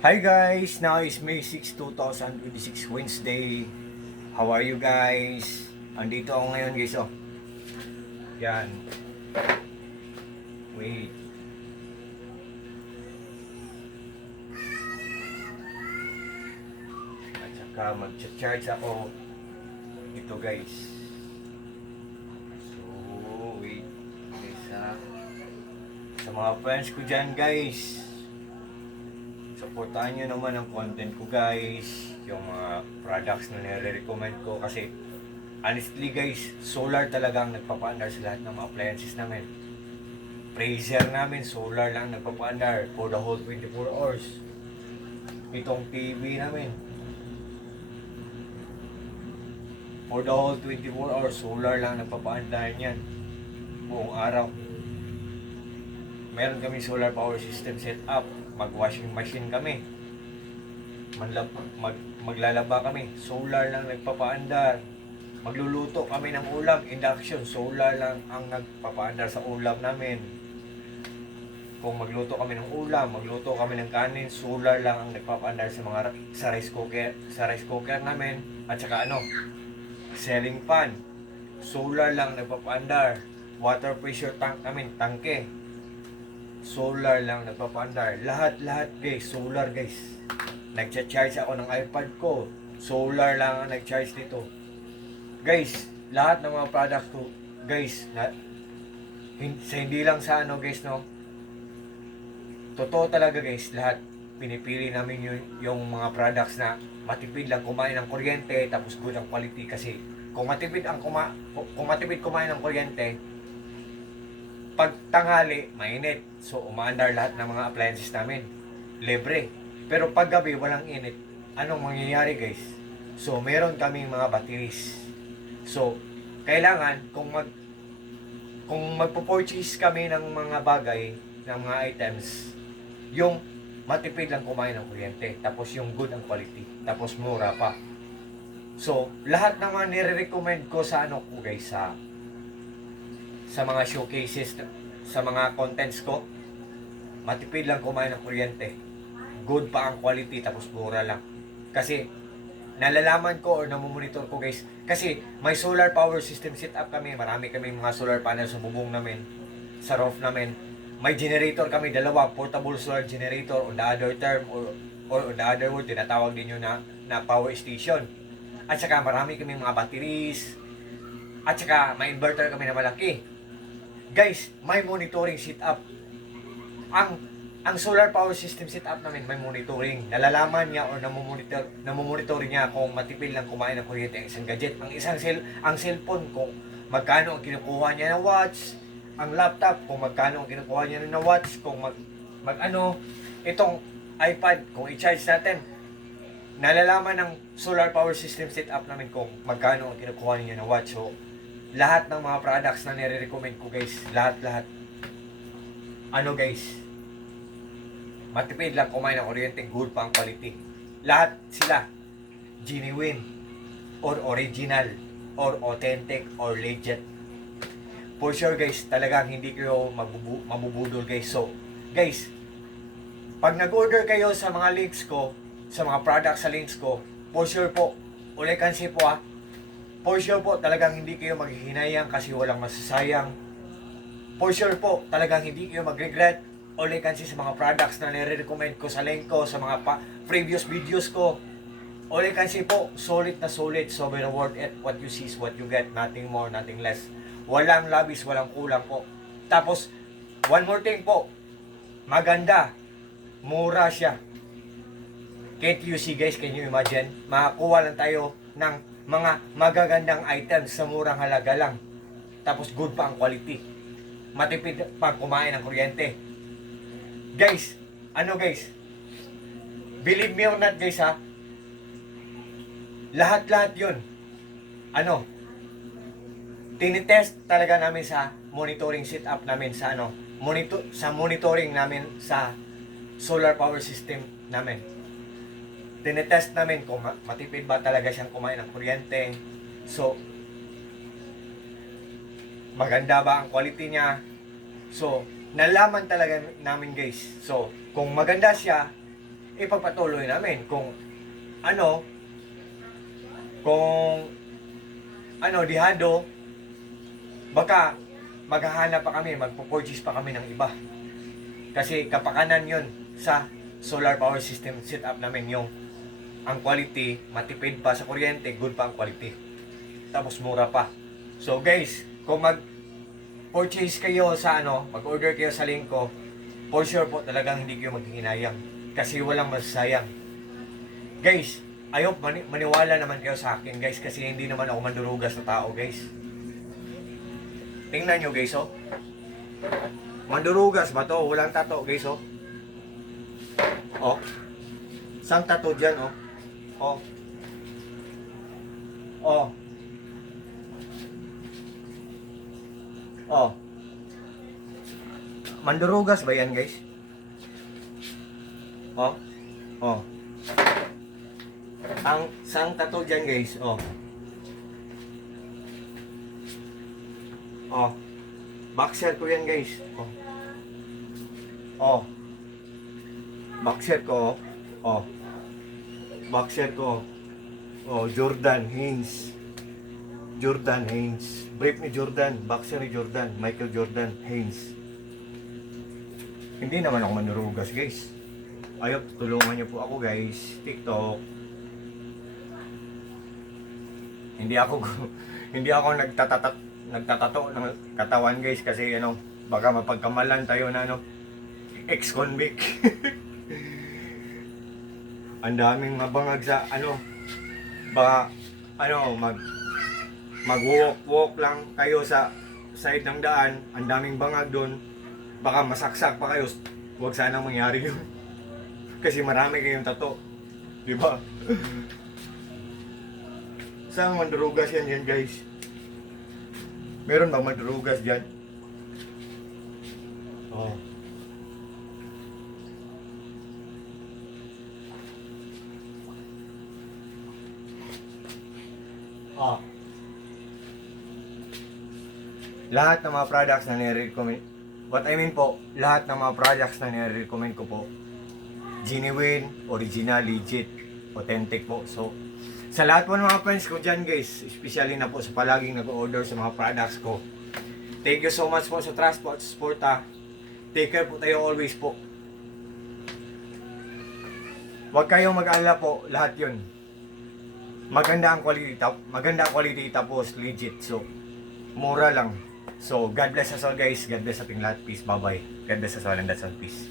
Hi guys, now is May 6, 2026, Wednesday. How are you guys? Andito ako ngayon guys, oh. Yan. Wait. At saka mag-charge ako. Ito guys. So, wait. Guys, sa mga friends ko dyan guys. Supportahan nyo naman ang content ko guys. Yung mga products na nire-recommend ko kasi honestly guys, solar talaga ang nagpapaandar sa lahat ng mga appliances namin. Freezer namin, solar lang nagpapaandar for the whole 24 hours. Itong TV namin, for the whole 24 hours, solar lang nagpapaandar niyan. Buong araw. Meron kami solar power system set up. Mag-washing machine kami. Maglalaba kami. Solar lang nagpapaandar. Magluluto kami ng ulam, induction, solar lang ang nagpapaandar sa ulam namin. Kung magluto kami ng ulam, magluto kami ng kanin, solar lang ang nagpapaandar sa rice cooker namin. At saka ceiling fan, solar lang nagpapaandar. Water pressure tank namin, tangke, solar lang nagpapaandar. Lahat guys, solar guys. Nagcha-charge ako ng iPad ko, solar lang ang nag-charge dito. Guys, lahat ng mga products ko, guys, hindi lang sa guys, no? Totoo talaga guys, lahat pinipili namin yung mga products na matipid lang kumain ng kuryente tapos good ang quality kasi kung matipid kumain ng kuryente, pag tanghali, mainit. So, umaandar lahat ng mga appliances namin. Libre. Pero pag gabi, walang init. Anong mangyayari guys? So, meron kaming mga batteries. So, kailangan kung magpo-purchase kami ng mga bagay, ng mga items, yung matipid lang kumain ng kuryente, tapos yung good ang quality, tapos mura pa. So, lahat ng mga nire-recommend ko sa ko guys, sa mga showcases, sa mga contents ko, matipid lang kumain ng kuryente, good pa ang quality, tapos mura lang. Kasi nalalaman ko or namumonitor ko guys, kasi may solar power system set up kami, marami kami mga solar panel sa bubong namin, sa roof namin. May generator kami, dalawa, portable solar generator, on the other term, or on the other word, tinatawag din yun na power station. At saka marami kami mga batteries, at saka may inverter kami na malaki. Guys, may monitoring setup. Ang solar power system setup namin may monitoring. Nalalaman niya o namomonitor niya kung matipid lang kumain ng kuryente ang isang gadget. Ang cellphone kung magkano ang kinukuha niya na watts, ang laptop kung magkano ang kinukuha niya na watts, kung itong iPad kung i-charge natin. Nalalaman ng solar power system setup namin kung magkano ang kinukuha niya na watts. So, lahat ng mga products na nire-recommend ko guys, lahat guys, matipid lang kumain ng kuryente, good pa ang quality. Lahat sila genuine or original or authentic or legit. For sure guys, talagang hindi kayo mabubudol guys. So guys, pag nag-order kayo sa mga links ko, sa mga products sa links ko, for sure po, ulikansi po for sure po, talagang hindi kayo maghihinayang kasi walang masasayang. For sure po, talagang hindi kayo mag-regret. Ulikansi sa mga products na nire-recommend ko sa link ko, sa mga previous videos ko. Ulikansi po, solid na solid, sobrang worth it. What you see is what you get, nothing more, nothing less. Walang labis, walang kulang po. Tapos, one more thing po, maganda, mura siya. Can't you see guys, can you imagine? Makakuha lang tayo ng mga magagandang items sa murang halaga lang. Tapos good pa ang quality. Matipid pa kumain ng kuryente. Guys, guys? Believe me or not guys lahat yun. Tinitest talaga namin sa monitoring setup namin sa monitoring namin sa solar power system namin. Tinetest namin kung matipid ba talaga siyang kumain ng kuryente. So, maganda ba ang quality niya. So, nalaman talaga namin guys. So, kung maganda siya, ipagpatuloy namin. Ano, kung dihado, baka maghahanap pa kami, magpo-purchase pa kami ng iba. Kasi kapakanan yun sa solar power system setup namin, yung ang quality, matipid pa sa kuryente, good pa ang quality. Tapos mura pa. So guys, kung mag-purchase kayo sa mag-order kayo sa link ko, for sure po talagang hindi kayo maghihinayang. Kasi walang masasayang. Guys, maniwala naman kayo sa akin guys, kasi hindi naman ako mandurugas na tao guys. Tingnan nyo guys, oh. Mandurugas ba to? Walang tato guys, oh. Oh. Sang tato dyan, oh. Oh. Oh. Oh. Mandurugas ba yan guys? Oh. Oh. Ang sang tato dyan guys, oh. Oh. Boxer ko yan guys. Oh. Oh. Boxer ko, oh. Boxer ko. Oh, Jordan Haynes. Jordan Haynes. Brief ni Jordan, boxer ni Jordan, Michael Jordan Haynes. Hindi naman ako manurugas guys. Ayaw, tulungan niyo po ako guys. TikTok. Hindi ako nagtatato ng katawan guys, kasi baka mapagkamalan tayo na ex-convict. Ang daming mabangag sa baka mag-walk lang kayo sa side ng daan, ang daming bangag doon, baka masaksak pa kayo. Huwag sana mangyari yun. Kasi marami kayong tato, di ba? Saan mandurugas yan guys? Meron bang mandurugas dyan? Oh. Oh. Lahat ng mga products na nire-recommend, lahat ng mga products na nire-recommend ko po, genuine, original, legit, authentic po. So, sa lahat po ng mga friends ko dyan guys, especially na po sa palaging nag-order sa mga products ko, thank you so much po sa trust po at support ha. Take care po tayo always po. Huwag kayong mag-alala po, lahat yun. Maganda ang quality tapos legit. So, mura lang. So, God bless us all guys. God bless ating lahat. Peace. Bye-bye. God bless us all and that's all. Peace.